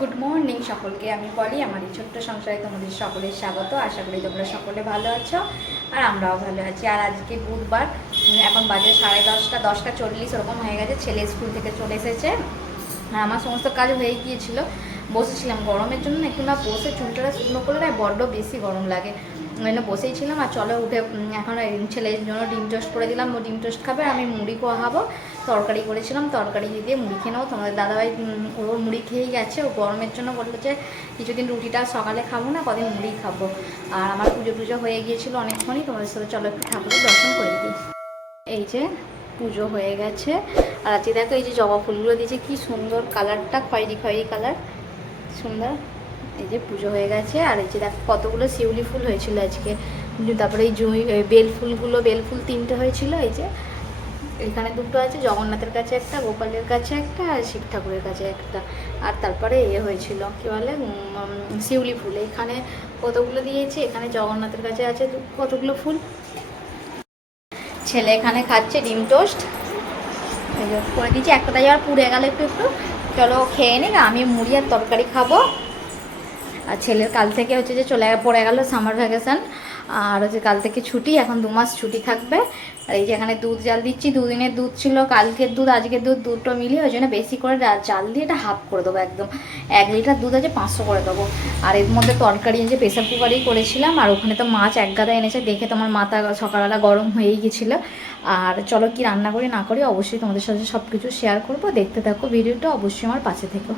Good morning সকলকে। আমি বলি আমার এই ছোট্ট সংসারে তোমাদের সকলের স্বাগত। আশা করি তোমরা সকলে ভালো আছো আর আমরাও ভালো আছি। আর আজকে বুধবার, এখন বাজে 10:30, 10:40 ওরকম হয়ে গেছে। ছেলে স্কুল থেকে চলে এসেছে আর আমার সমস্ত কাজ হয়ে গিয়েছিল। বসেছিলাম গরমের জন্য, একটু না বসে চুলটা শুকনো করে না বড্ড বেশি গরম লাগে, ওই জন্য বসেই ছিলাম। আর চলো উঠে এখন ছেলের জন্য ডিম টোস্ট করে দিলাম, ও ডিম টোস্ট খাবে, আমি মুড়ি খাবো। তরকারি করেছিলাম, তরকারি দিয়ে মুড়ি খেয়ে নেবো। তোমাদের দাদাভাই ওর মুড়ি খেয়েই গেছে, ও গরমের জন্য বললো যে কিছুদিন রুটিটা সকালে খাবো না, কদিন মুড়ি খাবো। আর আমার পুজো হয়ে গিয়েছিলো অনেকক্ষণই। তোমাদের সাথে চলো একটু ঠাকুরের দর্শন করে দিই। এই যে পুজো হয়ে গেছে। আর আজকে দেখো এই যে জবা ফুলগুলো দিয়েছে, কি সুন্দর কালারটা, খয়েরি খয়েরি কালার, সুন্দর। এই যে পুজো হয়ে গেছে। আর এই যে দেখো কতগুলো শিউলি ফুল হয়েছিল আজকে। তারপরে এই জুঁই বেল ফুলগুলো, বেল ফুল 3টে হয়েছিল। এই যে এখানে 2টো আছে, জগন্নাথের কাছে একটা, গোপালের কাছে একটা, আর শিব ঠাকুরের কাছে একটা। আর তারপরে হয়েছিল কি বলে শিউলি ফুল, এখানে কতগুলো দিয়েছে। এখানে জগন্নাথের কাছে আছে কতগুলো ফুল। ছেলে এখানে খাচ্ছে ডিম টোস্ট, এই যে করে দিয়েছি। একটা তাই আর পুড়ে গেল একটু একটু। চলো খেয়ে নিক, আমি মুড়ি আর তরকারি খাবো। আর ছেলের কাল থেকে হচ্ছে যে পড়ে গেল সামার ভ্যাকেশান, আর হচ্ছে কাল থেকে ছুটি, এখন 2 মাস ছুটি থাকবে। আর এই যে এখানে দুধ জাল দিচ্ছি, 2 দিনের দুধ ছিল, কালকের দুধ আজকের দুধ, দুটো মিলিয়ে ওই জন্য বেশি করে জাল দিয়ে এটা হাফ করে দেবো, একদম 1 লিটার দুধ আছে 500 করে দেবো। আর এর মধ্যে তরকারি যে প্রেসার কুকারেই করেছিলাম। আর ওখানে তো মাছ 1 গাদা এনেছে, দেখে তোমার মাথা সকালবেলা গরম হয়েই গেছিলো। আর চলো কি রান্না করি না করি অবশ্যই তোমাদের সাথে সব কিছু শেয়ার করবো, দেখতে থাকো ভিডিওটা, অবশ্যই আমার পাশে থেকো।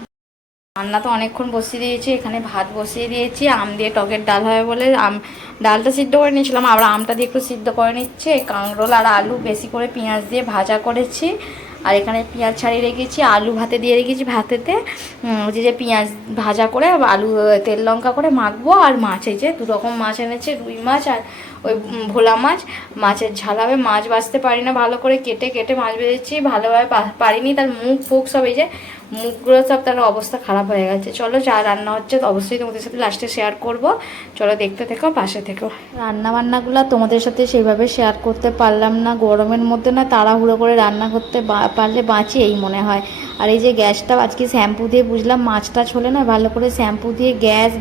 রান্না তো অনেকক্ষণ বসিয়ে দিয়েছি, এখানে ভাত বসিয়ে দিয়েছি। আম দিয়ে টকের ডাল হবে বলে ডালটা সিদ্ধ করে নিয়েছিলাম, আবার আমটা দিয়ে একটু সিদ্ধ করে নিচ্ছে। কাঁকরোল আর আলু বেশি করে পেঁয়াজ দিয়ে ভাজা করেছি। আর এখানে পেঁয়াজ ছাড়িয়ে রেখেছি, আলু ভাতে দিয়ে রেখেছি। ভাতেতে যে পেঁয়াজ ভাজা করে আলু তেল লঙ্কা করে মাখবো। আর মাছ, এই যে 2 রকম মাছ এনেছে, রুই মাছ আর ওই ভোলা মাছ। মাছের ঝাল হবে। মাছ বাছতে পারি না ভালো করে, কেটে কেটে মাছ ভেজেছি, ভালোভাবে পারিনি। তার মুখ ফুক সব, এই যে মুখগুলো সব, তার অবস্থা খারাপ হয়ে গেছে। চলো যা রান্না হচ্ছে অবশ্যই তোমাদের সাথে লাস্টে শেয়ার করব, চলো দেখতে থেকো, পাশে থেকো। রান্নাবান্নাগুলো তোমাদের সাথে সেইভাবে শেয়ার করতে পারলাম না, গরমের মধ্যে না তাড়াহুড়ো করে রান্না করতে পারলে বাঁচি এই মনে হয়। আর এই যে গ্যাসটা আজকে শ্যাম্পু দিয়ে, বুঝলাম মাছটা ছোলে না, ভালো করে শ্যাম্পু দিয়ে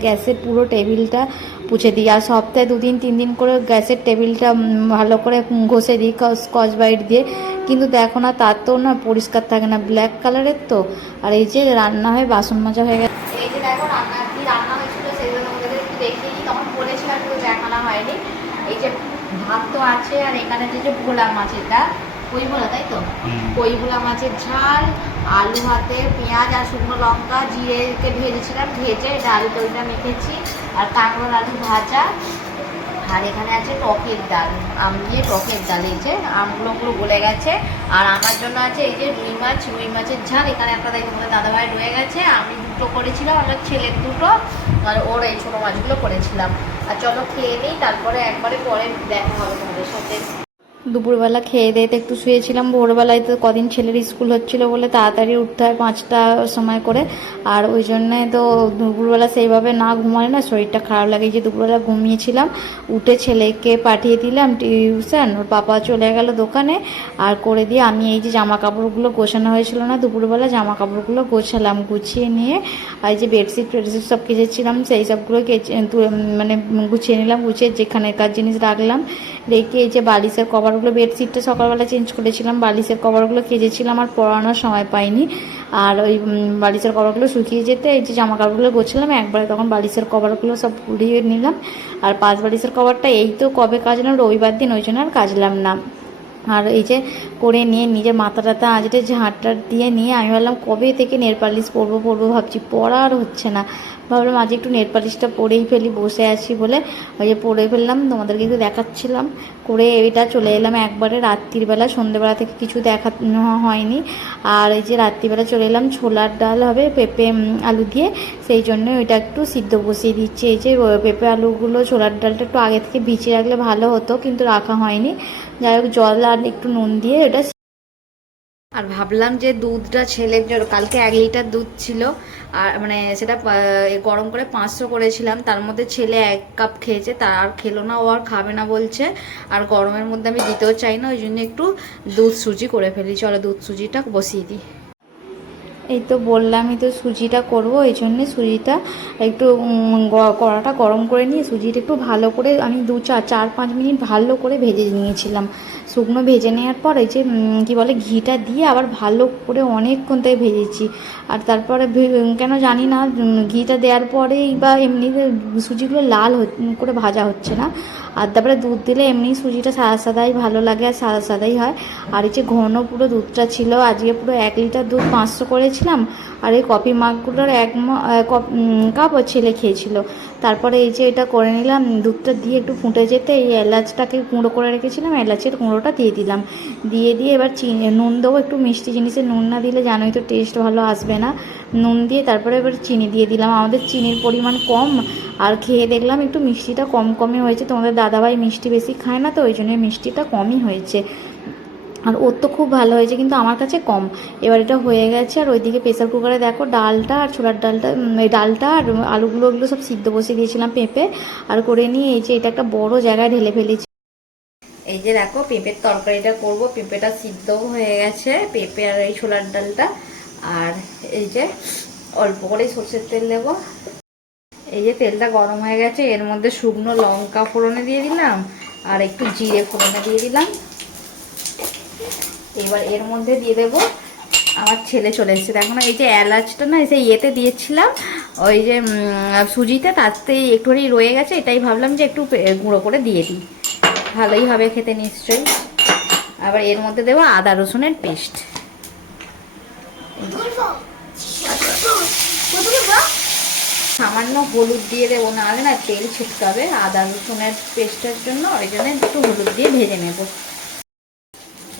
গ্যাসের পুরো টেবিলটা পুছে দিই। আর সপ্তাহে 2 দিন 3 দিন করে গ্যাসের টেবিলটা ভালো করে ঘষে দিই স্কচ ব্রাইট দিয়ে। কিন্তু দেখো না, তার তো না পরিষ্কার থাকে না, ব্ল্যাক কালারের তো। আর এই যে রান্না হয়ে বাসন মাজা হয়ে গেছে। এই যে দেখো কি রান্না হয়েছিল সেগুলো তোমাদের একটু দেখিয়ে দিই, তখন বলেছিলাম একটু দেখানো হয়নি। এই যে ভাত তো আছে, আর এখানে যে ভোলা মাছ, এটা কই ভোলা, তাই তো, কই ভোলা মাছের ঝাল, আলু ভাতে পেঁয়াজ আর শুকনো লঙ্কা জিরেকে ভেজেছিলাম, ভেজে এটা আলু তরিটা মেখেছি। আর কাঁকরোল আলু ভাজা। আর এখানে আছে টকের ডাল, আম দিয়ে টকের ডাল। এই যে আমগুলো গলে গেছে। আর আমার জন্য আছে এই যে রুই মাছের ঝাল। এখানে একটা তাই তোমাদের দাদাভাই রয়ে গেছে, আমি 2টো করেছিলাম, আমার ছেলের 2টো, আর ওর এই ছোটো মাছগুলো করেছিলাম। আর চলো খেয়ে নিই, তারপরে একবারে পরে দেখা হবে তোমাদের সাথে। দুপুরবেলা খেয়ে দিয়ে একটু শুয়েছিলাম। ভোরবেলায় তো কদিন ছেলের স্কুল হচ্ছিলো বলে তাড়াতাড়ি উঠতে হয় 5টার সময় করে। আর ওই জন্যে তো দুপুরবেলা সেইভাবে না ঘুমালে না শরীরটা খারাপ লাগে। যে দুপুরবেলা ঘুমিয়েছিলাম, উঠে ছেলেকে পাঠিয়ে দিলাম টিউশন, ওর পাপা চলে গেল দোকানে। আর করে দিয়ে আমি এই যে জামা কাপড়গুলো গোছানো হয়েছিল না, দুপুরবেলা জামা কাপড়গুলো গোছালাম, গুছিয়ে নিয়ে আর যে বেডশিট সব কেচেছিলাম সেই সবগুলো মানে গুছিয়ে নিলাম, গুছিয়ে যেখানেকার জিনিস রাখলাম রেখে এই যে বালিশের কভারগুলো, বেডশিটটা সকালবেলা চেঞ্জ করেছিলাম, বালিশের কভারগুলো কেচেছিলাম, আর পরানোর সময় পাইনি। আর ওই বালিশের কভারগুলো শুকিয়ে যেতে এই যে জামা কাপড়গুলো গোছালাম একবারে, তখন বালিশের কভারগুলো সব পুড়িয়ে নিলাম। আর 5 বালিশের কভারটা এই তো কবে কাচলাম, রবিবার দিন, ওই জন্য আর কাচলাম না। আর এই যে করে নিয়ে নিজের মাথা টাথা আজকে ঝাঁটটা দিয়ে নিয়ে আমি ভাবলাম কবে থেকে নেল পালিশ পরবো ভাবছি, পরা আর হচ্ছে না। ভাবলাম আজ একটু নেল পালিশটা পরেই ফেলি, বসে আছি বলে ওই যে পরে ফেললাম, তোমাদেরকে একটু দেখাচ্ছিলাম। করে এটা চলে এলাম একবারে রাত্রিবেলা, সন্ধ্যেবেলা থেকে কিছু দেখানো হয়নি। আর এই যে রাত্রিবেলা চলে এলাম, ছোলার ডাল হবে পেঁপে আলু দিয়ে, সেই জন্য ওইটা একটু সিদ্ধ বসিয়ে দিচ্ছি। এই যে পেঁপে আলুগুলো, ছোলার ডালটা একটু আগে থেকে ভিজিয়ে রাখলে ভালো হতো, কিন্তু রাখা হয়নি। যাই হোক জল আর একটু নুন দিয়ে এটা। আর ভাবলাম যে দুধটা ছেলের জন্য, কালকে 1 লিটার দুধ ছিল, আর মানে সেটা গরম করে 500 করেছিলাম, তার মধ্যে ছেলে 1 কাপ খেয়েছে, তার আর খেলো না, ও আর খাবে না বলছে। আর গরমের মধ্যে আমি দিতেও চাই না, ওই জন্য একটু দুধ সুজি করে ফেলি। চলো দুধ সুজিটা বসিয়ে দিই। এই তো বললামই তো সুজিটা করব, এই জন্যে সুজিটা একটু কড়াটা গরম করে নিয়ে সুজিটা একটু ভালো করে আমি 4-5 মিনিট ভালো করে ভেজে নিয়েছিলাম। শুকনো ভেজে নেওয়ার পর এই যে কী বলে ঘিটা দিয়ে আবার ভালো করে অনেকক্ষণ থেকে ভেজেছি। আর তারপরে কেন জানি না ঘিটা দেওয়ার পরেই বা এমনি সুজিগুলো লাল করে ভাজা হচ্ছে না। আর তারপরে দুধ দিলে এমনি সুজিটা সাদা সাদাই ভালো লাগে আর সাদা সাদাই হয়। আর এই যে ঘন পুরো দুধটা ছিল, আজকে পুরো 1 লিটার দুধ 500 করেছিলাম। আর এই কফি মাগগুলোর 1 কাপ ছেলে খেয়েছিল। তারপরে এই যে এটা করে নিলাম, দুধটা দিয়ে একটু ফুটে যেতে এই এলাচটাকে গুঁড়ো করে রেখেছিলাম, এলাচের গুঁড়োটা দিয়ে দিলাম। দিয়ে এবার চিনি নুন দেবো, একটু মিষ্টি জিনিসে নুন না দিলে জানোই তো টেস্ট ভালো আসবে না। নুন দিয়ে তারপরে এবার চিনি দিয়ে দিলাম, আমাদের চিনির পরিমাণ কম। আর খেয়ে দেখলাম একটু মিষ্টিটা কমই হয়েছে, তোমাদের দাদাভাই মিষ্টি বেশি খায় না তো ওই জন্য মিষ্টিটা কমই হয়েছে। আর ওর তো খুব ভালো হয়েছে কিন্তু আমার কাছে কম। এবার এটা হয়ে গেছে। আর ওইদিকে প্রেসার কুকারে দেখো ডালটা আর ছোলার ডালটা, এই ডালটা আর আলুগুলো ওগুলো সব সিদ্ধ বসিয়ে দিয়েছিলাম পেঁপে আর করে নিয়ে এই যে এটা একটা বড় জায়গায় ঢেলে ফেলেছি। এই যে দেখো পেঁপের তরকারিটা করব, পেঁপেটা সিদ্ধও হয়ে গেছে, পেঁপে আর এই ছোলার ডালটা। আর এই যে অল্প করে সরষের তেল দেবো। এই যে তেলটা গরম হয়ে গেছে, এর মধ্যে শুকনো লঙ্কা ফোড়নে দিয়ে দিলাম আর একটু জিরে ফোড়নে দিয়ে দিলাম। এবার এর মধ্যে দিয়ে দেবো, আমার ছেলে চলে এসেছে দেখো না, এই যে এলাচটা না সেই ইয়েতে দিয়েছিলাম ওই যে সুজিতে, তাতেই একটুখানি রয়ে গেছে, এটাই ভাবলাম যে একটু গুঁড়ো করে দিয়ে দিই, ভালোই হবে খেতে নিশ্চয়ই। আবার এর মধ্যে দেবো আদা রসুনের পেস্ট। সামান্য হলুদ দিয়ে দেবো, নাহলে না তেল ছিটতে হবে আদা রসুনের পেস্টের জন্য, ওই জন্য একটু হলুদ দিয়ে ভেজে নেব।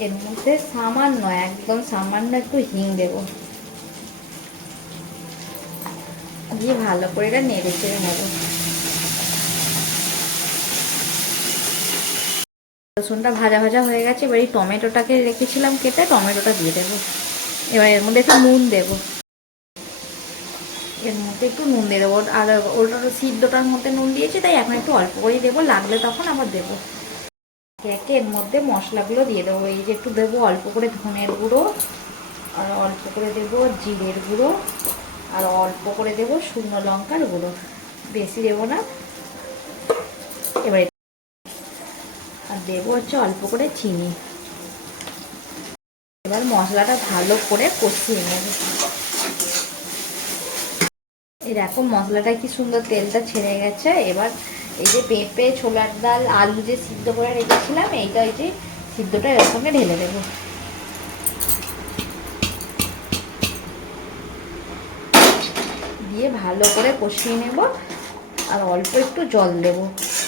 এর মধ্যে সামান্য, একদম সামান্য একটু হিং দেবো, দিয়ে ভালো করে এটা নেড়ে চেড়ে নেব। রসুনটা ভাজা ভাজা হয়ে গেছে, এবার এই টমেটোটাকে রেখেছিলাম কেটে, টমেটোটা দিয়ে দেবো। এবার এর মধ্যে একটু নুন দেবো, এর মধ্যে একটু নুন দিয়ে দেবো। আর ওটার সিদ্ধটার মধ্যে নুন দিয়েছি, তাই এখন একটু অল্প করেই দেবো, লাগলে তখন আবার দেবো। একে এর মধ্যে মশলাগুলো দিয়ে দেবো। এই যে একটু দেবো অল্প করে ধনের গুঁড়ো, আর অল্প করে দেবো জিরের গুঁড়ো, আর অল্প করে দেবো শুকনো লঙ্কার গুঁড়ো, বেশি দেবো না। এবার আর দেবো হচ্ছে অল্প করে চিনি। এবার মশলাটা ভালো করে কষিয়ে নেব। এই দেখো মশলাটা কি সুন্দর তেলটা ছেড়ে গেছে। এবার এই যে পেঁপে ছোলার ডাল আলু যে সিদ্ধ করে রেখেছিলাম, এইটা এই যে সিদ্ধটা এর সঙ্গে ঢেলে দেবো। দিয়ে ভালো করে কষিয়ে নেব, আর অল্প একটু জল দেব,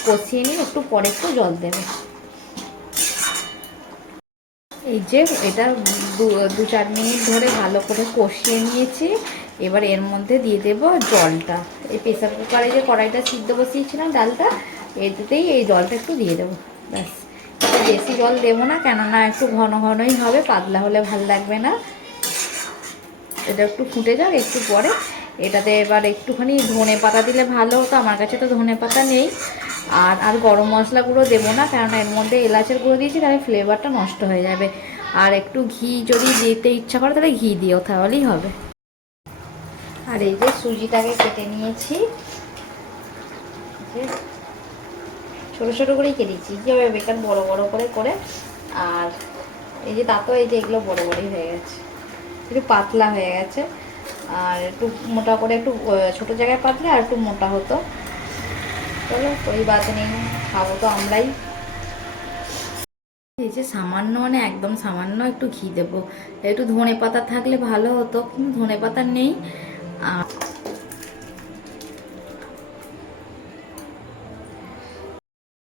কষিয়ে নিয়ে একটু পরে একটু জল দেব। এই যে এটা 2-4 মিনিট ধরে ভালো করে কষিয়ে নিয়েছি। এবার এর মধ্যে দিয়ে দেব জলটা, এই প্রেসার কুকারে যে কড়াইটা সিদ্ধ বসিয়েছিলাম ডালটা, এতেই এই জলটা একটু দিয়ে দেবো। ব্যাস, বেশি জল দেবো না, কেননা একটু ঘন ঘনই হবে, পাতলা হলে ভাল লাগবে না। এটা একটু ফুটে যাক, একটু পরে এটাতে এবার একটুখানি ধনে পাতা দিলে ভালো হতো, আমার কাছে তো ধনে পাতা নেই। আর গরম মশলা গুঁড়ো দেবো না, কারণ এর মধ্যে এলাচের গুঁড়ো দিয়েছি, তাহলে ফ্লেভারটা নষ্ট হয়ে যাবে। আর একটু ঘি যদি দিতে ইচ্ছা করে তাহলে ঘি দিও, তাহলেই হবে। আর এই যে সুজিটাকে কেটে নিয়েছি, ছোটো ছোটো করেই কেটেছি, কী হবে বেকার বড়ো বড়ো করে করে। আর এই যে তাতেও এই যে এগুলো বড়ো বড়োই হয়ে গেছে, একটু পাতলা হয়ে গেছে। আর একটু মোটা করে, একটু ছোটো জায়গায় পাতলে আর একটু মোটা হতো। চলো ওই বাদ নেই, খাবো তো আমরাই। এই যে সামান্য, মানে একদম সামান্য একটু ঘি দেবো। একটু ধনে পাতা থাকলে ভালো হতো, কিন্তু ধনে পাতা নেই। আর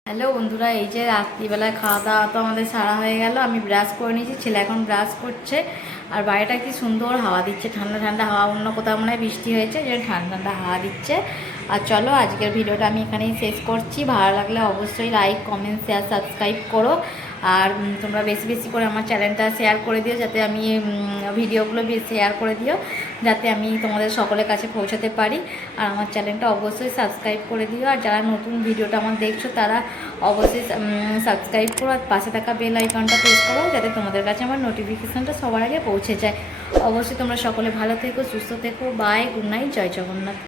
হ্যালো বন্ধুরা, এই যে রাত্রিবেলায় খাওয়া দাওয়া তো আমাদের সারা হয়ে গেল। আমি ব্রাশ করে নিয়েছি, ছেলে এখন ব্রাশ করছে। আর বাইরেটা কি সুন্দর হাওয়া দিচ্ছে, ঠান্ডা ঠান্ডা হাওয়া। অন্য কোথাও মনে হয় বৃষ্টি হয়েছে, যে ঠান্ডা ঠান্ডা হাওয়া দিচ্ছে। আর চলো আজকের ভিডিওটা আমি এখানেই শেষ করছি। ভালো লাগলে অবশ্যই লাইক কমেন্ট শেয়ার সাবস্ক্রাইব করো। আর তোমরা বেশি বেশি করে আমার চ্যানেলটা শেয়ার করে দিও, যাতে আমি ভিডিওগুলো শেয়ার করে দিও। যাতে আমি তোমাদের সকলের কাছে পৌঁছাতে পারি। আর আমার চ্যানেলটা অবশ্যই সাবস্ক্রাইব করে দিও, আর যারা নতুন ভিডিওটা আমার দেখছো তারা অবশ্যই সাবস্ক্রাইব করো, আর পাশে থাকা বেল আইকনটা প্রেস করো যাতে তোমাদের কাছে আমার নোটিফিকেশানটা সবার আগে পৌঁছে যায়। অবশ্যই তোমরা সকলে ভালো থেকো, সুস্থ থেকো। বাই, গুড নাইট, জয় জগন্নাথ।